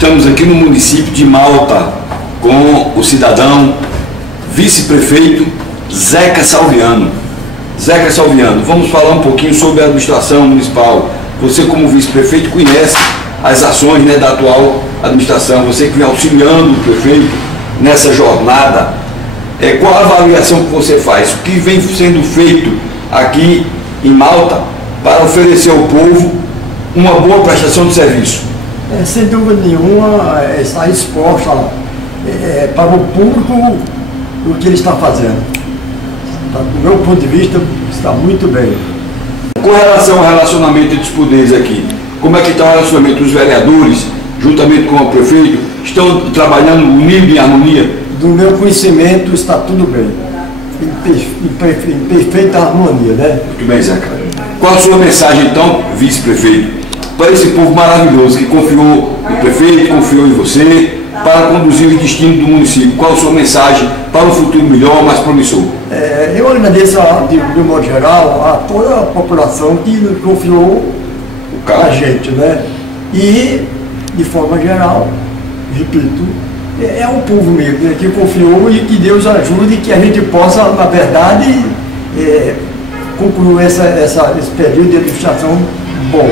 Estamos aqui no município de Malta com o cidadão vice-prefeito Zeca Salviano. Zeca Salviano, vamos falar um pouquinho sobre a administração municipal. Você, como vice-prefeito, conhece as ações, né, da atual administração, você que vem auxiliando o prefeito nessa jornada. Qual a avaliação que você faz? O que vem sendo feito aqui em Malta para oferecer ao povo uma boa prestação de serviço? Sem dúvida nenhuma, está exposta para o público o que ele está fazendo. Do meu ponto de vista, está muito bem. Com relação ao relacionamento entre os poderes aqui, como é que está o relacionamento dos vereadores, juntamente com o prefeito? Estão trabalhando unido em harmonia? Do meu conhecimento, está tudo bem. Em perfeita harmonia, né? Muito bem, Zeca. Qual a sua mensagem, então, vice-prefeito, para esse povo maravilhoso que confiou no prefeito, confiou em você, para conduzir o destino do município? Qual a sua mensagem para um futuro melhor, mais promissor? Eu agradeço, de modo geral, a toda a população que confiou a gente, né? E, de forma geral, repito, é o povo mesmo, né, que confiou, e que Deus ajude que a gente possa, na verdade, concluir esse período de administração bom.